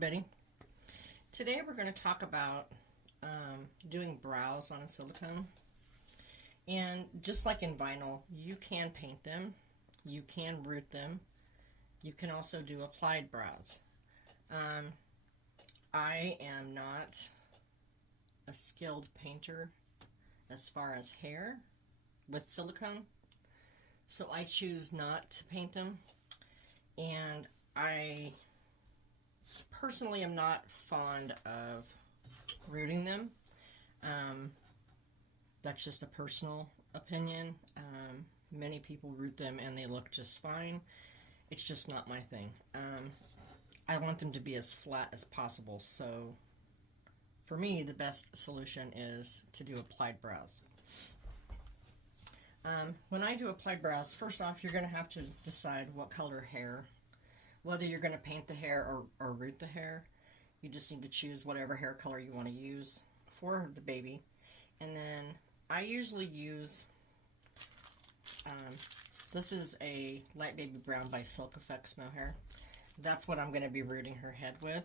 everybody. Today we're going to talk about doing brows on a silicone. And just like in vinyl, you can paint them, you can root them, you can also do applied brows. I am not a skilled painter as far as hair with silicone, so I choose not to paint them, and I personally am not fond of rooting them. That's just a personal opinion. Many people root them and they look just fine. It's just not my thing. I want them to be as flat as possible, so for me the best solution is to do applied brows. When I do applied brows, first off you're going to have to decide what color hair, whether you're going to paint the hair or root the hair. You just need to choose whatever hair color you want to use for the baby. And then I usually use, this is a light baby brown by Silk Effects Mohair. That's what I'm going to be rooting her head with.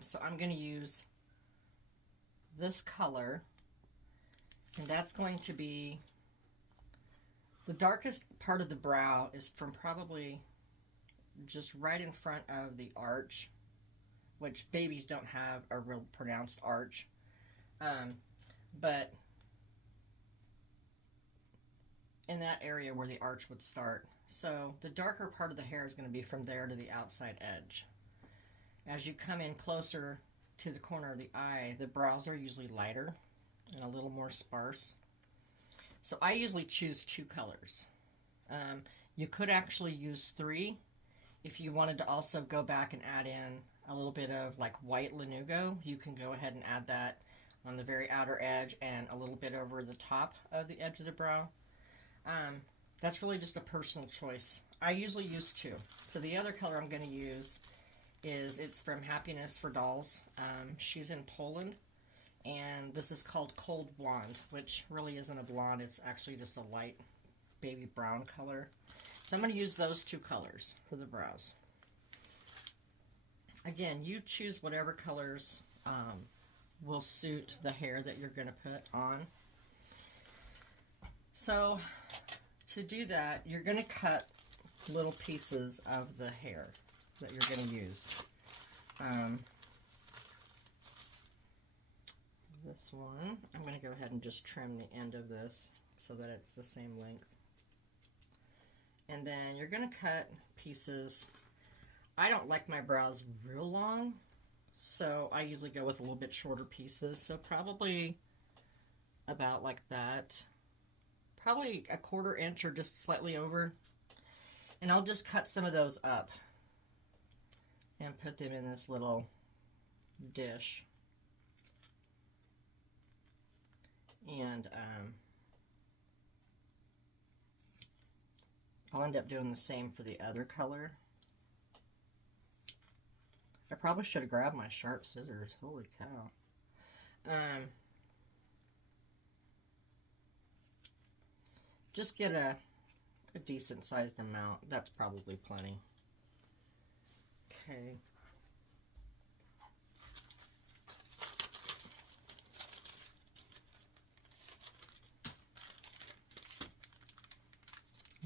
So I'm going to use this color, and that's going to be, the darkest part of the brow is from probably just right in front of the arch, which babies don't have a real pronounced arch, but in that area where the arch would start. So the darker part of the hair is going to be from there to the outside edge. As you come in closer to the corner of the eye, the brows are usually lighter and a little more sparse. So I usually choose two colors. You could actually use three if you wanted to also go back and add in a little bit of like white lanugo. You can go ahead and add that on the very outer edge and a little bit over the top of the edge of the brow. That's really just a personal choice. I usually use two. So the other color I'm going to use is, it's from Happiness for Dolls. She's in Poland, and this is called Cold Blonde, which really isn't a blonde. It's actually just a light baby brown color. So I'm going to use those two colors for the brows. Again, you choose whatever colors will suit the hair that you're going to put on. So to do that, you're going to cut little pieces of the hair that you're going to use. This one, I'm going to go ahead and just trim the end of this so that it's the same length. And then you're going to cut pieces. I don't like my brows real long, so I usually go with a little bit shorter pieces. So probably about like that. Probably a 1/4 inch or just slightly over. And I'll just cut some of those up and put them in this little dish. And I'll end up doing the same for the other color. I probably should have grabbed my sharp scissors. Holy cow. Just get a decent sized amount. That's probably plenty. Okay.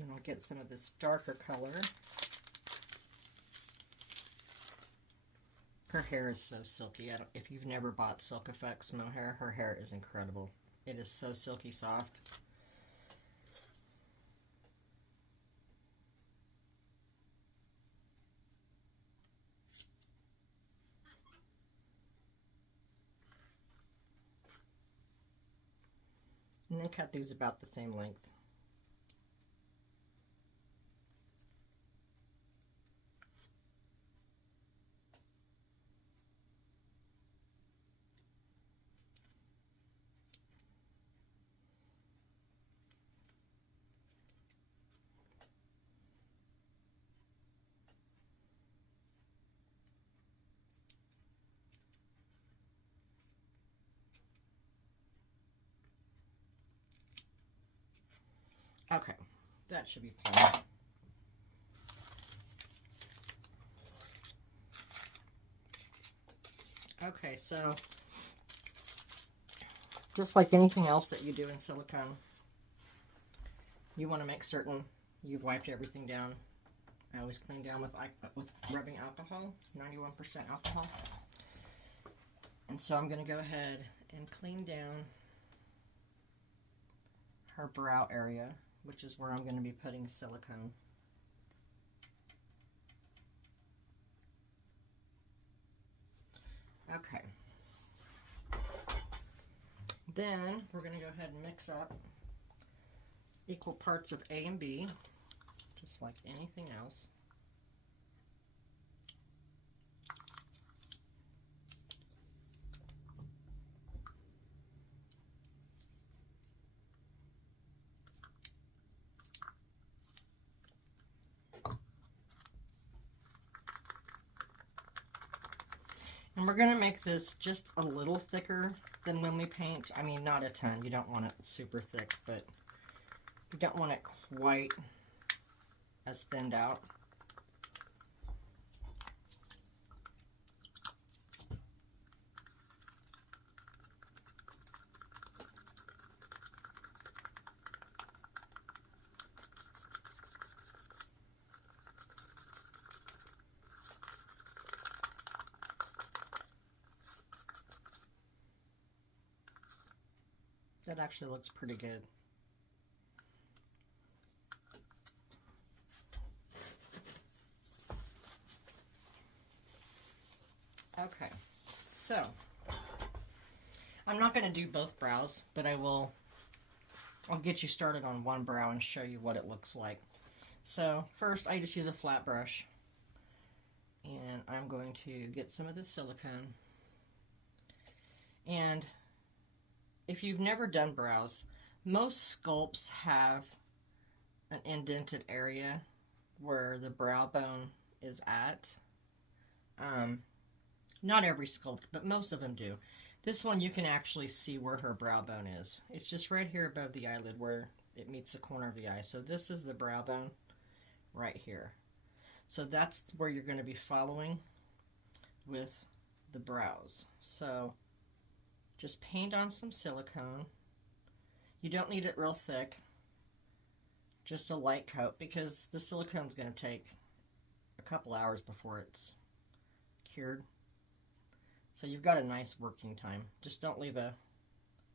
And I'll get some of this darker color. Her hair is so silky. If you've never bought Silk Effects Mohair, her hair is incredible. It is so silky soft. And then cut these about the same length. Okay, that should be plenty. Okay, so just like anything else that you do in silicone, you want to make certain you've wiped everything down. I always clean down with rubbing alcohol, 91% alcohol. And so I'm going to go ahead and clean down her brow area, which is where I'm going to be putting silicone. Okay. Then we're going to go ahead and mix up equal parts of A and B, just like anything else. And we're going to make this just a little thicker than when we paint. I mean, not a ton. You don't want it super thick, but you don't want it quite as thinned out. That actually looks pretty good. Okay, so I'm not going to do both brows, but I'll get you started on one brow and show you what it looks like. So first I just use a flat brush, and I'm going to get some of the silicone. And if you've never done brows, most sculpts have an indented area where the brow bone is at. Not every sculpt, but most of them do. This one you can actually see where her brow bone is. It's just right here above the eyelid where it meets the corner of the eye. So this is the brow bone right here. So that's where you're going to be following with the brows. So just paint on some silicone. You don't need it real thick, just a light coat, because the silicone's going to take a couple hours before it's cured. So you've got a nice working time. Just don't leave a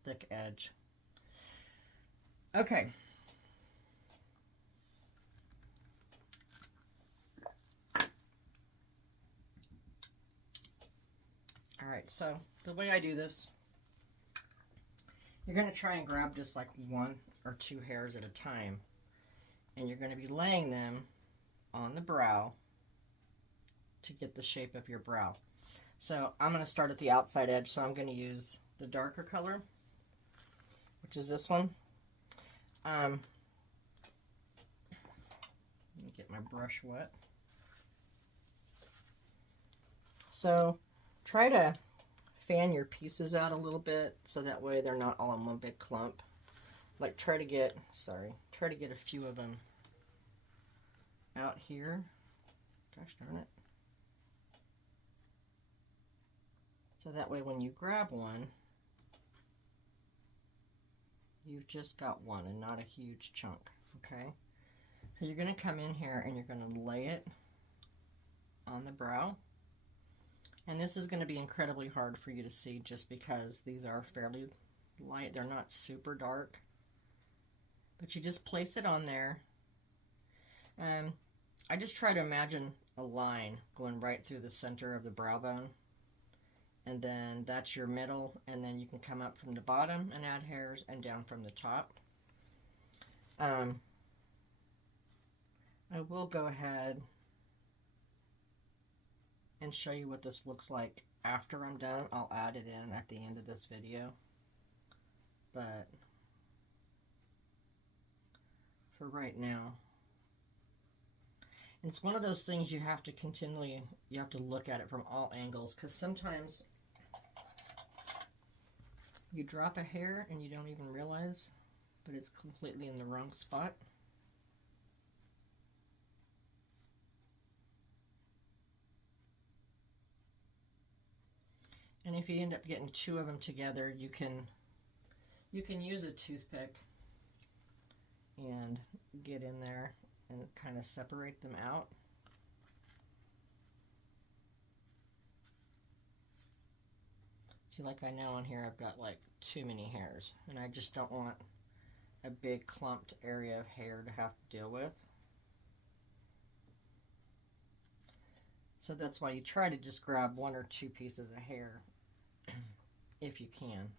thick edge. Okay. Alright, so the way I do this, you're going to try and grab just like one or two hairs at a time, and you're going to be laying them on the brow to get the shape of your brow. So I'm going to start at the outside edge, so I'm going to use the darker color, which is this one. Let me get my brush wet. So try to fan your pieces out a little bit so that way they're not all in one big clump. Like try to get a few of them out here. Gosh darn it. So that way when you grab one, you've just got one and not a huge chunk, okay? So you're going to come in here and you're going to lay it on the brow. And this is going to be incredibly hard for you to see just because these are fairly light. They're not super dark. But you just place it on there. I just try to imagine a line going right through the center of the brow bone. And then that's your middle. And then you can come up from the bottom and add hairs and down from the top. I will go ahead and show you what this looks like after I'm done. I'll add it in at the end of this video, but for right now, it's one of those things you have to look at it from all angles, because sometimes you drop a hair and you don't even realize, but it's completely in the wrong spot. And if you end up getting two of them together, you can use a toothpick and get in there and kind of separate them out. See, like I know on here I've got like too many hairs, and I just don't want a big clumped area of hair to have to deal with. So that's why you try to just grab one or two pieces of hair if you can.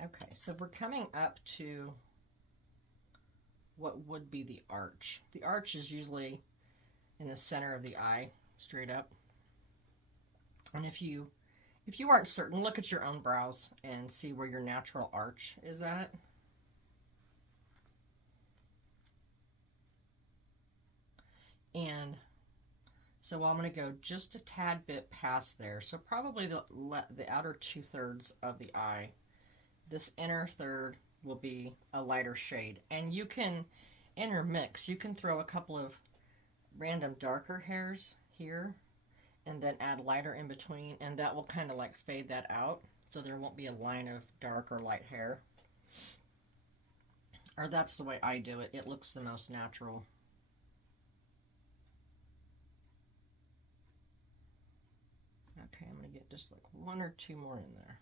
Okay, so we're coming up to what would be the arch. The arch is usually in the center of the eye, straight up. And if you aren't certain, look at your own brows and see where your natural arch is at. And so I'm going to go just a tad bit past there. So probably the outer 2/3 of the eye. This inner third will be a lighter shade. And you can intermix. You can throw a couple of random darker hairs here and then add lighter in between, and that will kind of like fade that out so there won't be a line of dark or light hair. Or that's the way I do it. It looks the most natural. Okay, I'm going to get just like one or two more in there.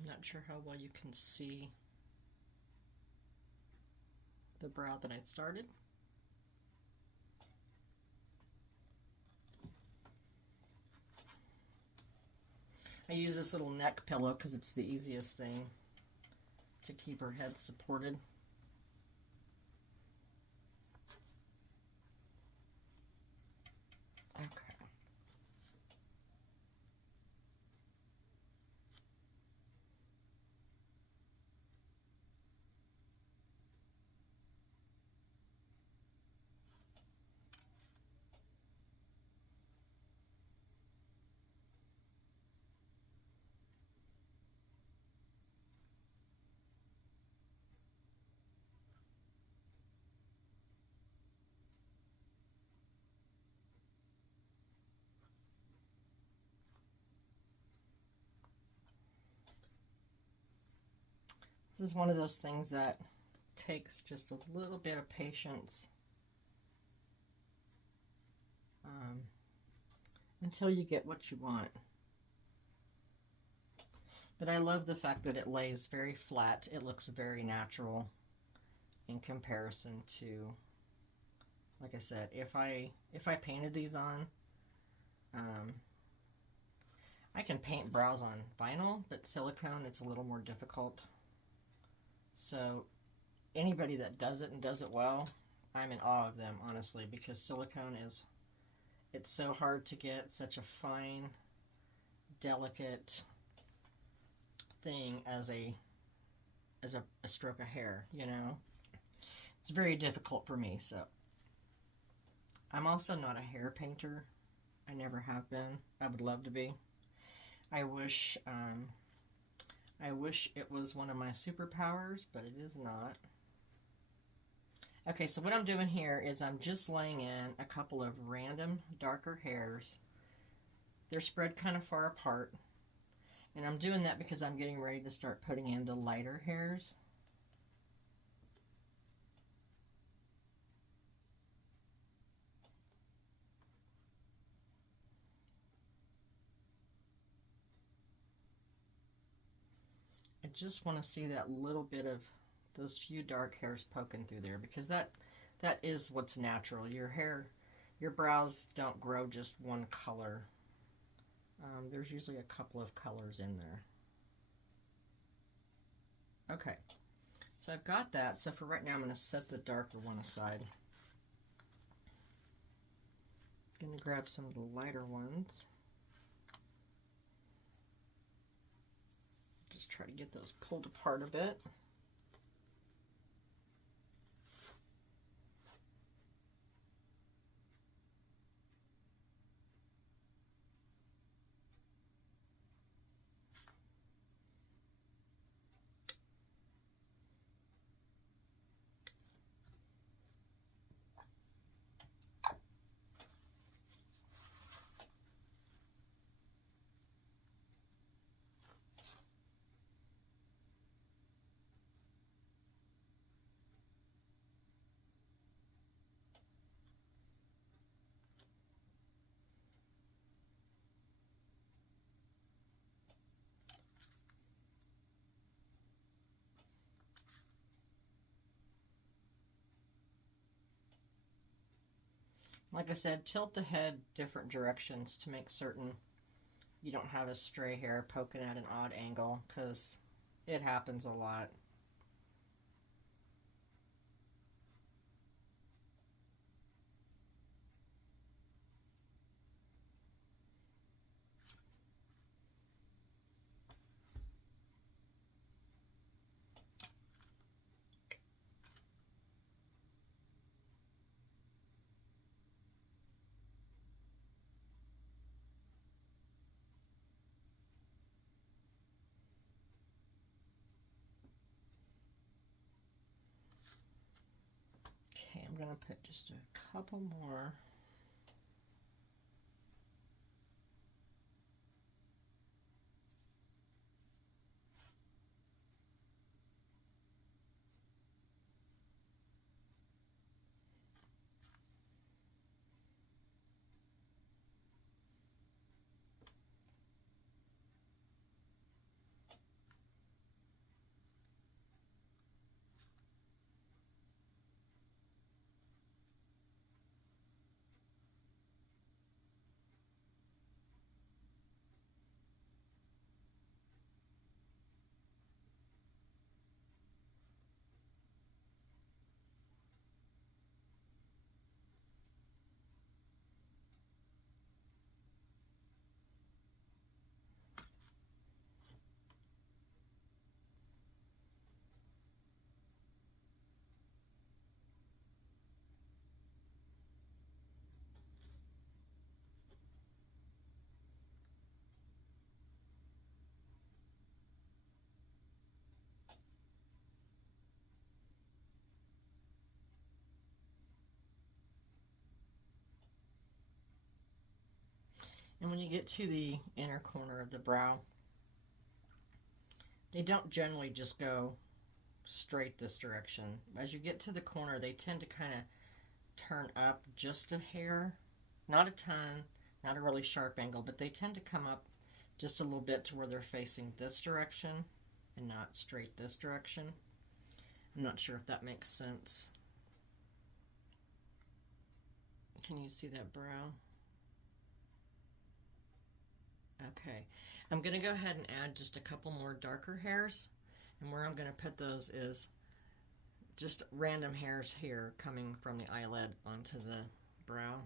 I'm not sure how well you can see the brow that I started. I use this little neck pillow because it's the easiest thing to keep her head supported. Okay. This is one of those things that takes just a little bit of patience until you get what you want. But I love the fact that it lays very flat. It looks very natural in comparison to, like I said, if I painted these on, I can paint brows on vinyl, but silicone, it's a little more difficult. So anybody that does it and does it well, I'm in awe of them, honestly, because silicone it's so hard to get such a fine, delicate thing as a stroke of hair, you know. It's very difficult for me, so. I'm also not a hair painter. I never have been. I would love to be. I wish it was one of my superpowers, but it is not. Okay, so what I'm doing here is I'm just laying in a couple of random darker hairs. They're spread kind of far apart. And I'm doing that because I'm getting ready to start putting in the lighter hairs. just want to see that little bit of those few dark hairs poking through there, because that is what's natural. Your hair, your brows don't grow just one color. There's usually a couple of colors in there. Okay, so I've got that. So for right now, I'm going to set the darker one aside. I'm going to grab some of the lighter ones. Just try to get those pulled apart a bit. Like I said, tilt the head different directions to make certain you don't have a stray hair poking at an odd angle, because it happens a lot. Okay, I'm going to put just a couple more. And when you get to the inner corner of the brow, they don't generally just go straight this direction. As you get to the corner, they tend to kind of turn up just a hair, not a ton, not a really sharp angle, but they tend to come up just a little bit to where they're facing this direction and not straight this direction. I'm not sure if that makes sense. Can you see that brow? Okay, I'm going to go ahead and add just a couple more darker hairs, and where I'm going to put those is just random hairs here coming from the eyelid onto the brow.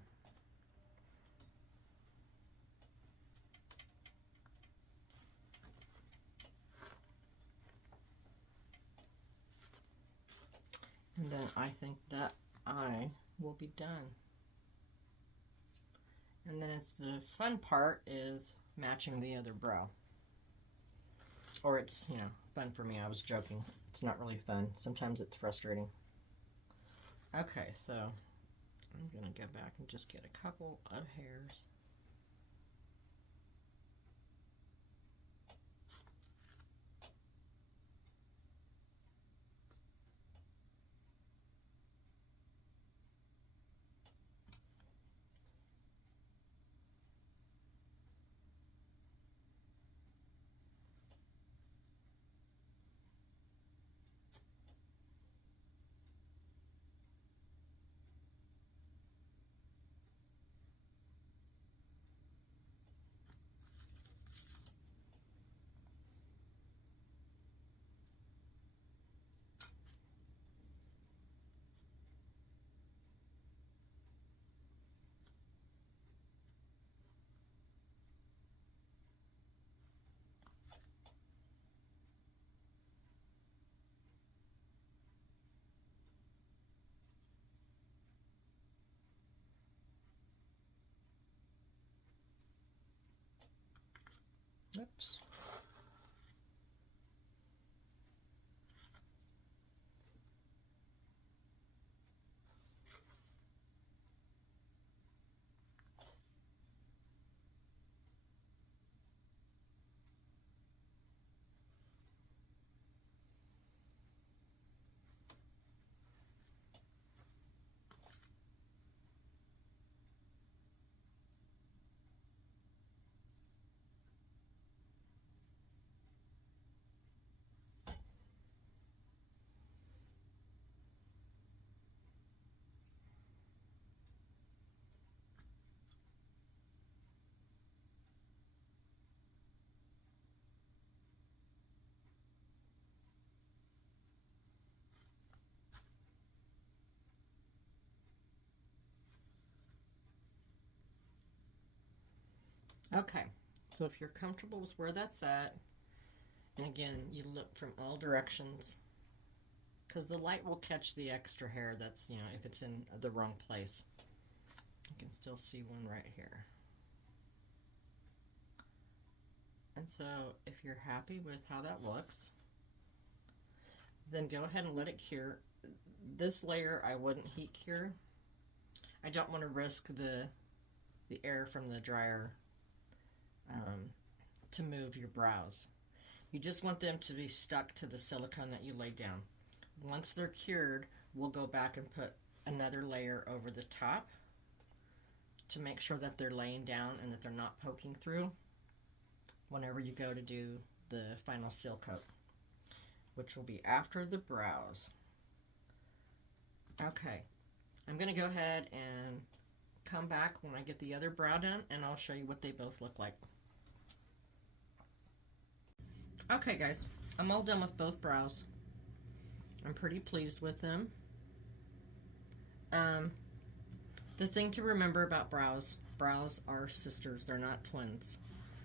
And then I think that eye will be done. And then it's the fun part is matching the other brow. Or it's, fun for me. I was joking. It's not really fun. Sometimes it's frustrating. Okay, so I'm going to go back and just get a couple of hairs. Oops. Okay, so if you're comfortable with where that's at, and again, you look from all directions, because the light will catch the extra hair that's, if it's in the wrong place. You can still see one right here. And so if you're happy with how that looks, then go ahead and let it cure. This layer I wouldn't heat cure. I don't want to risk the air from the dryer to move your brows. You just want them to be stuck to the silicone that you laid down. Once they're cured, we'll go back and put another layer over the top to make sure that they're laying down and that they're not poking through whenever you go to do the final seal coat, which will be after the brows. Okay, I'm going to go ahead and come back when I get the other brow done, and I'll show you what they both look like. Okay guys, I'm all done with both brows. I'm pretty pleased with them. The thing to remember about brows are sisters, they're not twins.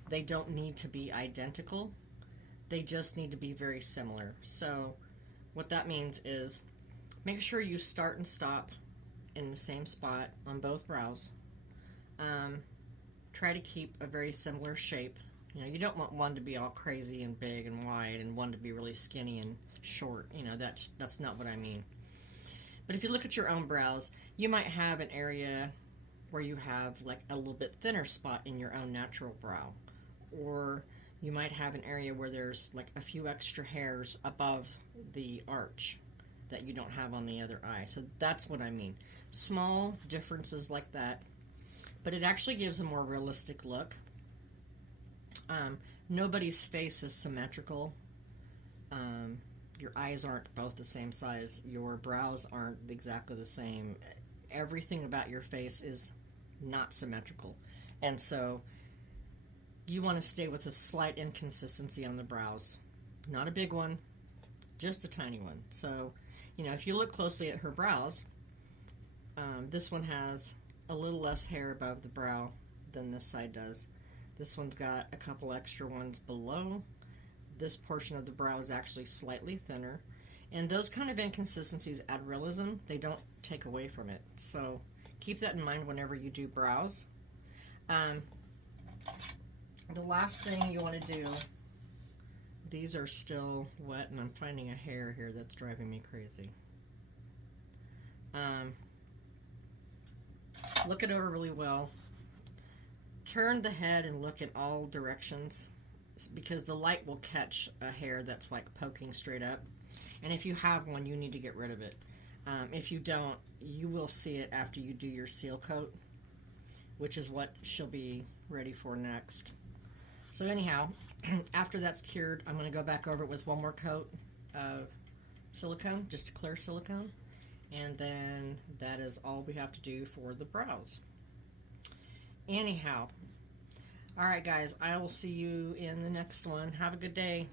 They don't need to be identical, they just need to be very similar. So what that means is make sure you start and stop in the same spot on both brows. Try to keep a very similar shape. You don't want one to be all crazy and big and wide and one to be really skinny and short. That's not what I mean. But if you look at your own brows, you might have an area where you have like a little bit thinner spot in your own natural brow. Or you might have an area where there's like a few extra hairs above the arch that you don't have on the other eye. So that's what I mean. Small differences like that, but it actually gives a more realistic look. Nobody's face is symmetrical. Your eyes aren't both the same size. Your brows aren't exactly the same. Everything about your face is not symmetrical. And so you want to stay with a slight inconsistency on the brows. Not a big one, just a tiny one. So, if you look closely at her brows, this one has a little less hair above the brow than this side does. This one's got a couple extra ones below. This portion of the brow is actually slightly thinner. And those kind of inconsistencies add realism. They don't take away from it. So keep that in mind whenever you do brows. The last thing you want to do, these are still wet and I'm finding a hair here that's driving me crazy. Look it over really well. Turn the head and look in all directions, because the light will catch a hair that's like poking straight up. And if you have one, you need to get rid of it. If you don't, you will see it after you do your seal coat, which is what she'll be ready for next. So anyhow, after that's cured, I'm going to go back over it with one more coat of silicone, just a clear silicone. And then that is all we have to do for the brows. Anyhow, all right guys, I will see you in the next one. Have a good day.